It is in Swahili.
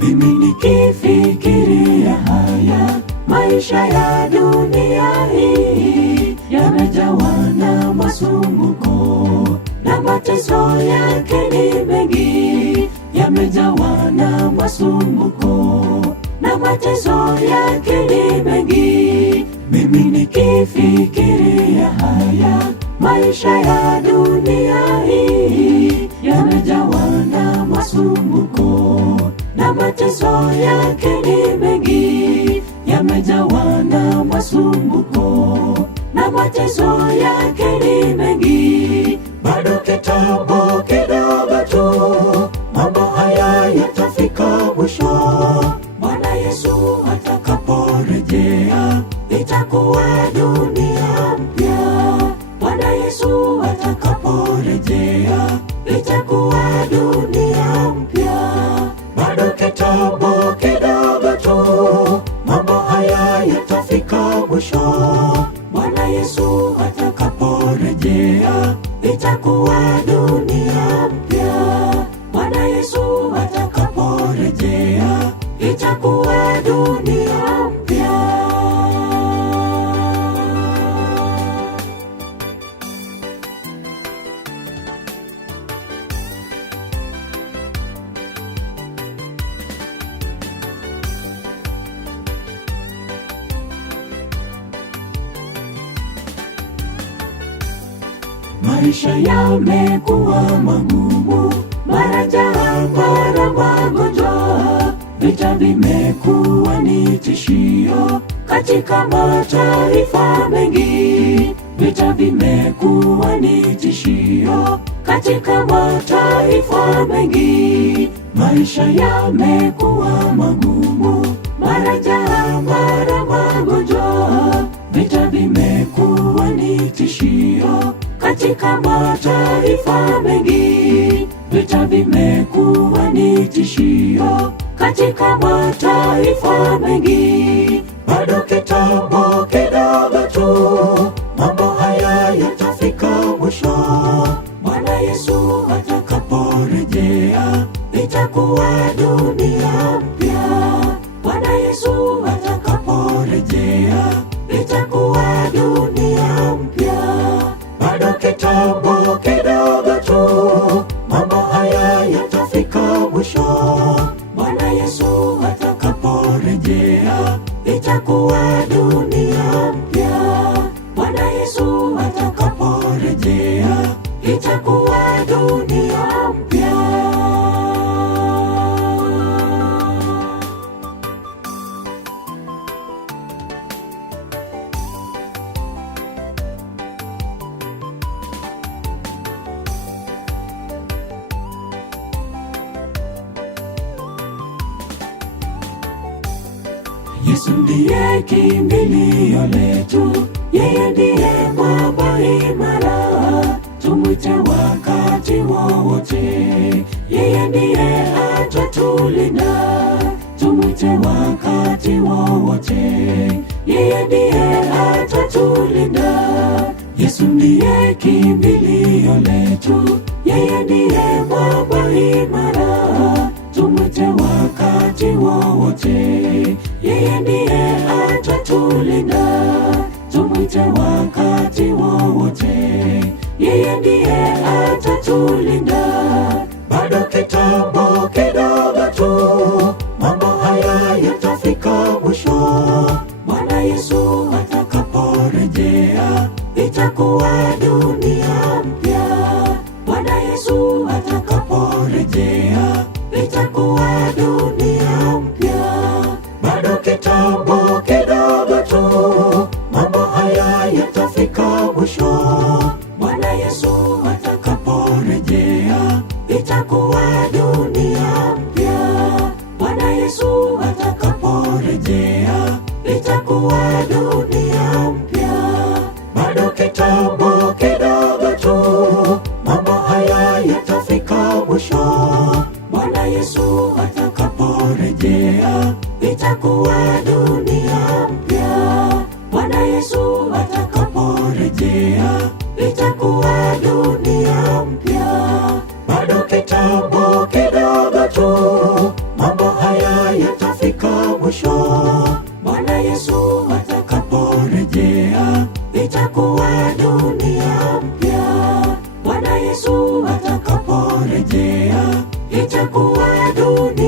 Mimi nikifikiria haya maisha ya dunia hii, yamejawa na masumbuko na mateso yake ni mengi, yamejawa na masumbuko na mateso yake ni mengi. Mimi nikifikiria haya maisha ya dunia hii, yamejawa na masumbuko na mateso yake ni mengi, yamejawa na masumbuko na mateso yake ni mengi. Bado kitambo kidogo tu, mambo haya yatafika mwisho. Bwana Yesu atakaporejea, itakuwa dunia mpya. Bwana Yesu atakaporejea, itakuwa dunia mpya. Bado kitambo kidogo tu, mambo haya yatafika mwisho. Bwana Yesu atakaporejea, itakuwa dunia mpya. Bwana Yesu atakaporejea, itakuwa dunia mpya. Maisha yamekuwa magumu, mara njaa, mara magonjwa. Vita vimekuwa ni tishio katika mataifa mengi. Vita vimekuwa ni tishio katika mataifa mengi. Maisha yamekuwa magumu, mara njaa, mara magonjwa. Vita vimekuwa ni tishio katika mataifa mengi. Vita vimekuwa ni tishio katika mataifa mengi. Bado kitambo kidogo tu, mambo haya yatafika mwisho. Bwana Yesu atakaporejea, itakuwa dunia mpya. Bwana Yesu atakaporejea, itakuwa dunia mpya. Bado kitambo kidogo tu, mambo haya yatafika mwisho. Bwana Yesu atakaporejea, itakuwa dunia mpya. Bwana Yesu atakaporejea, itakuwa dunia mpya. Yesu ndiye kimbilio letu, yeye ndiye mwamba imara. Tumwite wakati wowote, yeye ndiye atatulinda. Tumwite wakati wowote, yeye ndiye atatulinda. Yesu ndiye kimbilio letu, yeye ndiye mwamba imara. Tumwite wakati wowote, yeye ndiye atatulinda. Tumwite wakati wowote, yeye ndiye atatulinda. Bado kitambo kidogo tu, mambo haya yatafika mwisho. Bwana Yesu atakaporejea, itakuwa dunia mpya. Bwana Yesu atakaporejea, itakuwa dunia mpya. Bado kitambo kidogo tu, mambo haya yatafika mwisho. Bwana Yesu atakaporejea, Yesu atakaporejea itakuwa dunia